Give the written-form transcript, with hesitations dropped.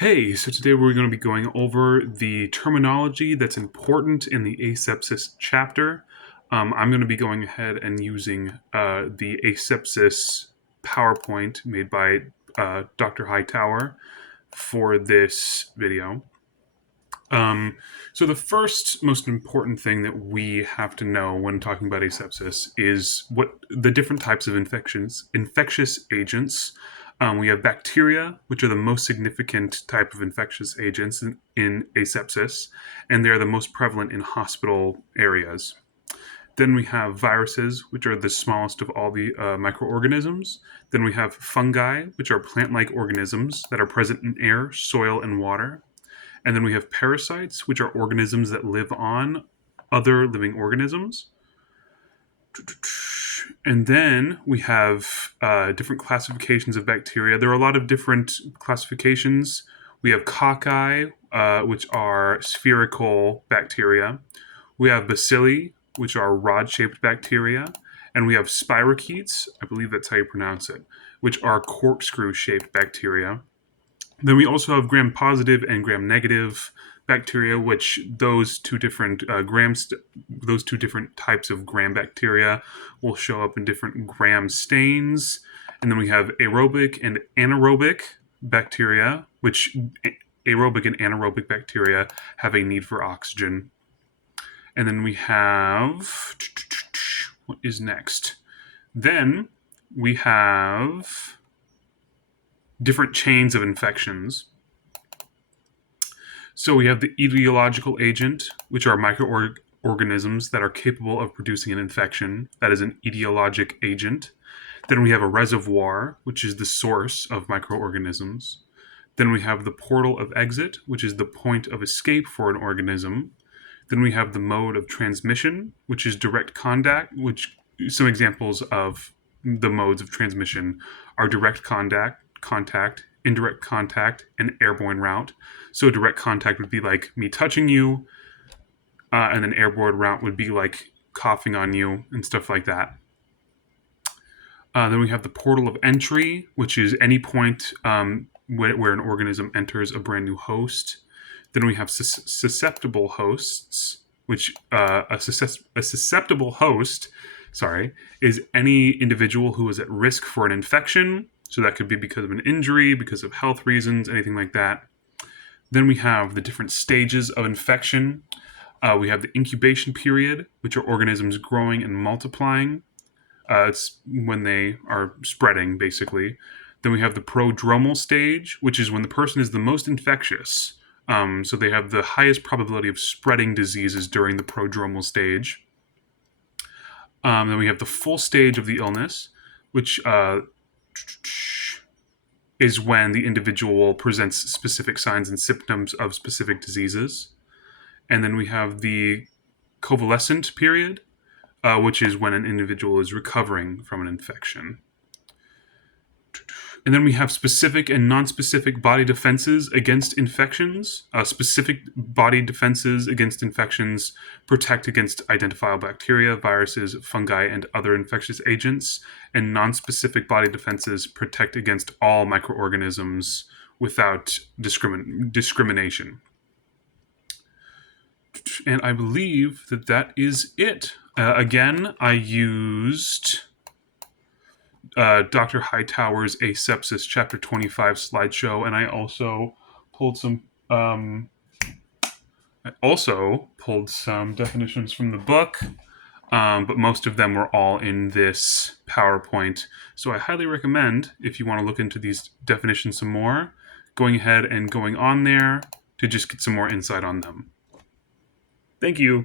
Hey, so today we're going to be going over the terminology that's important in the asepsis chapter. I'm going to be going ahead and using the asepsis PowerPoint made by Dr. Hightower for this video. Um, so the first most important thing that we have to know when talking about asepsis is what the different types of infectious agents. We have bacteria, which are the most significant type of infectious agents in asepsis, and they're the most prevalent in hospital areas. Then we have viruses, which are the smallest of all the microorganisms. Then we have fungi, which are plant like organisms that are present in air, soil, and water. And then we have parasites, which are organisms that live on other living organisms. And then we have different classifications of bacteria. There are a lot of different classifications. We have cocci, which are spherical bacteria. We have bacilli, which are rod shaped bacteria. And we have spirochetes, I believe that's how you pronounce it, which are corkscrew shaped bacteria. Then we also have gram-positive and gram-negative bacteria, which those two different those two different types of gram bacteria will show up in different gram stains. And then we have aerobic and anaerobic bacteria, which aerobic and anaerobic bacteria have a need for oxygen. And then we have what is next? Then we have different chains of infections. So we have the etiological agent, which are microorganisms that are capable of producing an infection. That is an etiologic agent. Then we have a reservoir, which is the source of microorganisms. Then we have the portal of exit, which is the point of escape for an organism. Then we have the mode of transmission, which is direct contact, which some examples of the modes of transmission are direct contact, indirect contact, and airborne route. So direct contact would be like me touching you, and then airborne route would be like coughing on you and stuff like that. Then we have the portal of entry, which is any point where an organism enters a brand new host. Then we have susceptible hosts, which a susceptible host, is any individual who is at risk for an infection. So that could be because of an injury, because of health reasons, anything like that. Then we have the different stages of infection. We have the incubation period, which are organisms growing and multiplying. It's when they are spreading, basically. Then we have the prodromal stage, which is when the person is the most infectious. So they have the highest probability of spreading diseases during the prodromal stage. Then we have the full stage of the illness, which is when the individual presents specific signs and symptoms of specific diseases. And then we have the convalescent period, which is when an individual is recovering from an infection. And then we have specific and non-specific body defenses against infections. Specific body defenses against infections protect against identifiable bacteria, viruses, fungi, and other infectious agents. And non-specific body defenses protect against all microorganisms without discrimination. And I believe that is it. Again, I used Dr. Hightower's Asepsis Chapter 25 slideshow, and I also pulled some definitions from the book, but most of them were all in this PowerPoint. So I highly recommend, if you want to look into these definitions some more, going ahead and going on there to just get some more insight on them. Thank you.